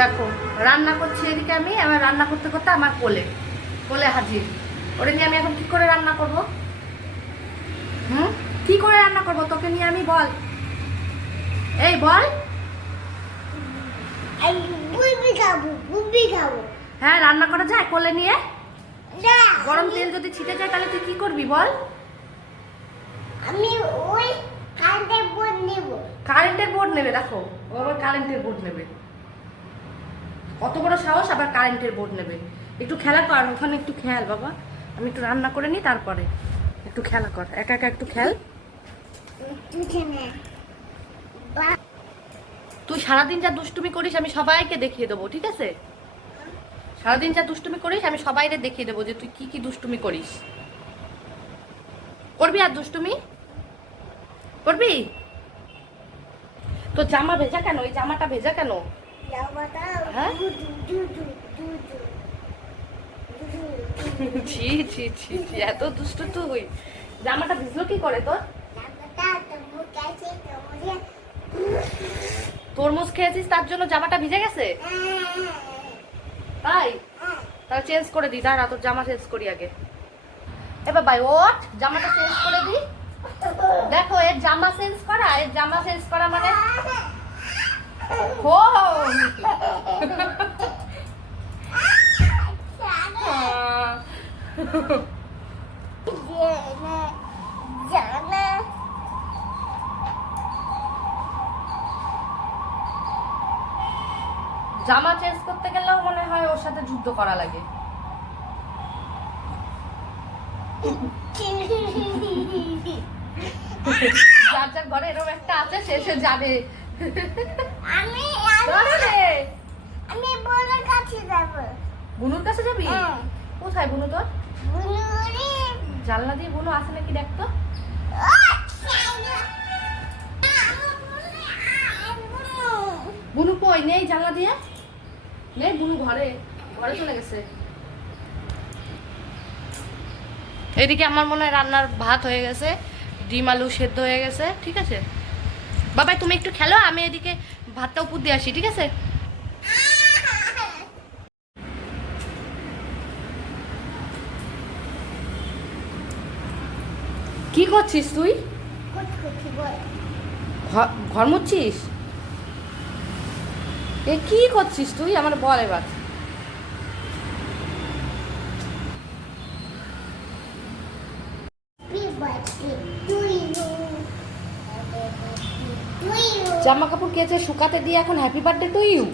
দেখো রান্না করছি এদিকে আমি, আমার রান্না করতে করতে আমার কোলে কোলে হাজির। ওরে নিয়ে আমি এখন কি করে রান্না করব? কি করে রান্না করব তোকে নিয়ে আমি? বল, এই বল। হ্যাঁ রান্না করা যায় কোলে নিয়ে? গরম তেল যদি ছিটে যায় তাহলে তুই কি করবি বল? আমি ওই কারেন্টের বোর্ড নেব। কারেন্টের বোর্ড নেবে? দেখো ও আবার কারেন্টের বোর্ড নেবে, কত বড় সাহস, আবার কারেন্টের বোর্ড নেবে। একটু খেলা কর ওখানে, একটু খেল বাবা, আমি একটু রান্না করে নিই তারপরে। একটু খেলা কর, একা একা একটু খেল। তুই সারাদিন যা দুষ্টুমি করিস আমি সবাইকে দেখিয়ে দেবো, ঠিক আছে? সারাদিন যা দুষ্টুমি করিস আমি সবাইকে দেখিয়ে দেবো যে তুই কি কি দুষ্টুমি করিস। করবি আর দুষ্টুমি করবি? তো জামা ভেজা কেন? এই জামাটা ভেজা কেন? হ্যাঁ ছি ছি ছি ছি, এত দুষ্ট তুই। জামাটা ভিজলো কি করে তোর? তরমুজ খেয়েছিস তার জন্য জামাটা ভিজে গেছে? তাই? তাহলে চেঞ্জ করে দিই, দাঁড়া তোর জামা চেঞ্জ করি আগে। এবার ভাই ওঠ, জামাটা চেঞ্জ করে দিই। দেখো এর জামা চেঞ্জ করা, এর জামা চেঞ্জ করা মানে হো জামা চেঞ্জ করতে গেলেও মনে হয় ওর সাথে যুদ্ধ করা লাগে। যার যার ঘরে এরকম একটা আছে সে সে জানে। আমি বোনের কাছে যাব। বুনুর কাছে যাবি? কোথায় বুনু তোর? বুনুরে জানলা দিয়ে বুনু আছে নাকি দেখতো। বুনু কই? নেই জানলা দিয়ে নেই, বুনু ঘরে ঘরে চলে গেছে। এদিকে আমার মনে হয় রান্নার ভাত হয়ে গেছে, ডিম আলু সেদ্ধ হয়ে গেছে, ঠিক আছে বাবাই তুমি একটু খেলো, আমি এদিকে ভাতটা উপর দিয়ে আসি, ঠিক আছে? কি করছিস তুই? ঘর মুছছিস? এ কি করছিস তুই আমার বল এবার। জামা কাপড় কেচে শুকাতে দিয়ে এখন হ্যাপি বার্থডে টু ইউ।